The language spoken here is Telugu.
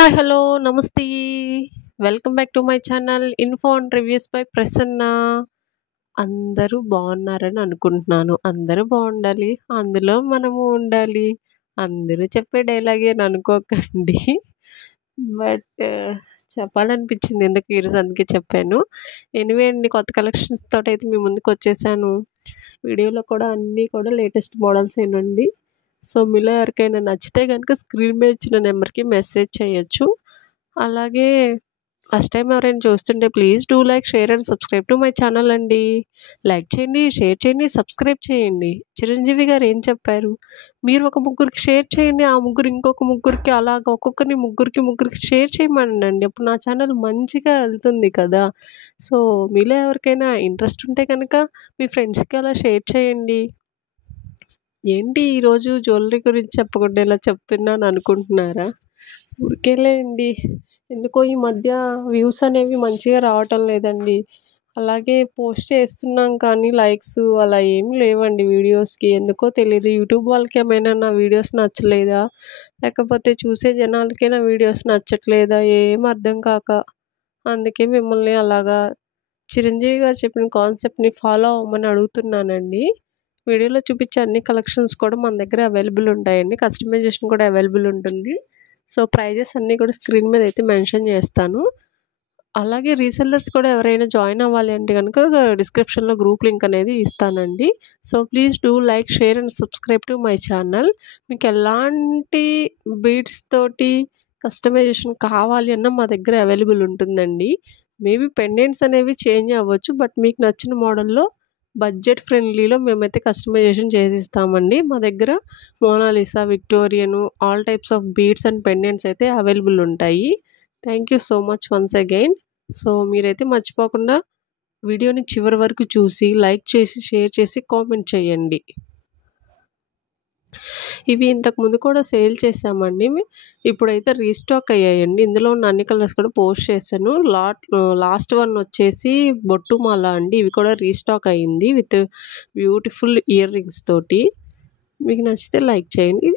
హాయ్ హలో నమస్తే. Welcome back to my channel info and reviews by Prasanna. అందరూ బాగున్నారని అనుకుంటున్నాను. అందరూ బాగుండాలి, అందులో మనము ఉండాలి. అందరూ చెప్పే డైలాగే అని అనుకోకండి. బట్ చెప్పాలనిపించింది ఎందుకు ఈరోజు, అందుకే చెప్పాను. ఎనివే అండి, కొత్త కలెక్షన్స్ తోటైతే మీ ముందుకు వచ్చేసాను. వీడియోలో కూడా అన్నీ కూడా లేటెస్ట్ మోడల్స్ ఏనండి. సో మీలో ఎవరికైనా నచ్చితే కనుక స్క్రీన్ మీద ఇచ్చిన నెంబర్కి మెసేజ్ చేయొచ్చు. అలాగే ఫస్ట్ టైం ఎవరైనా చూస్తుంటే please do like, share and subscribe to my channel అండి. లైక్ చేయండి, షేర్ చేయండి, సబ్స్క్రైబ్ చేయండి. చిరంజీవి గారు ఏం చెప్పారు, మీరు ఒక ముగ్గురికి షేర్ చేయండి, ఆ ముగ్గురు ఇంకొక ముగ్గురికి, అలాగ ఒక్కొక్కరిని ముగ్గురికి షేర్ చేయమనండి. అప్పుడు నా ఛానల్ మంచిగా వెళ్తుంది కదా. సో మీలో ఎవరికైనా ఇంట్రెస్ట్ ఉంటే కనుక మీ ఫ్రెండ్స్కి అలా షేర్ చేయండి. ఏంటి ఈరోజు జ్యువెలరీ గురించి చెప్పకుండా ఇలా చెప్తున్నాను అనుకుంటున్నారా? ఊరికేలే అండి, ఎందుకో ఈ మధ్య వ్యూస్ అనేవి మంచిగా రావటం లేదండి. అలాగే పోస్ట్ చేస్తున్నాం కానీ లైక్స్ అలా ఏమి లేవండి వీడియోస్కి. ఎందుకో తెలియదు, యూట్యూబ్ వాళ్ళకి ఏమైనా నా వీడియోస్ నచ్చలేదా, లేకపోతే చూసే జనాలకే నా వీడియోస్ నచ్చట్లేదా, ఏం అర్థం కాక అందుకే మిమ్మల్ని అలాగా చిరంజీవి గారు చెప్పిన కాన్సెప్ట్ని ఫాలో అవ్వమని అడుగుతున్నానండి. వీడియోలో చూపించే అన్ని కలెక్షన్స్ కూడా మన దగ్గర అవైలబుల్ ఉంటాయండి. కస్టమైజేషన్ కూడా అవైలబుల్ ఉంటుంది. సో ప్రైజెస్ అన్నీ కూడా స్క్రీన్ మీద అయితే మెన్షన్ చేస్తాను. అలాగే రీసెల్లర్స్ కూడా ఎవరైనా జాయిన్ అవ్వాలి అంటే కనుక డిస్క్రిప్షన్లో గ్రూప్ లింక్ అనేది ఇస్తానండి. So please do like, share and subscribe to my channel. మీకు ఎలాంటి బీడ్స్ తోటి కస్టమైజేషన్ కావాలి అన్న మా దగ్గర అవైలబుల్ ఉంటుందండి. మేబీ పెండెంట్స్ అనేవి చేంజ్ అవ్వచ్చు, బట్ మీకు నచ్చిన మోడల్లో బడ్జెట్ ఫ్రెండ్లీలో మేమైతే కస్టమైజేషన్ చేసిస్తామండి. మా దగ్గర Mona Lisa, Victorian, all types of beads and pendants అయితే అవైలబుల్ ఉంటాయి. Thank you so much once again. So మీరైతే మర్చిపోకుండా వీడియోని చివరి వరకు చూసి లైక్ చేసి, షేర్ చేసి, కామెంట్ చేయండి. ఇవి ఇంతకుముందు కూడా సేల్ చేసామండి, ఇప్పుడైతే రీస్టాక్ అయ్యాయండి. ఇందులో ఉన్న అన్ని కలర్స్ కూడా పోస్ట్ చేశాను. లాస్ట్ వన్ వచ్చేసి బొట్టుమాల అండి. ఇవి కూడా రీస్టాక్ అయ్యింది విత్ బ్యూటిఫుల్ ఇయర్ రింగ్స్ తోటి. మీకు నచ్చితే లైక్ చేయండి,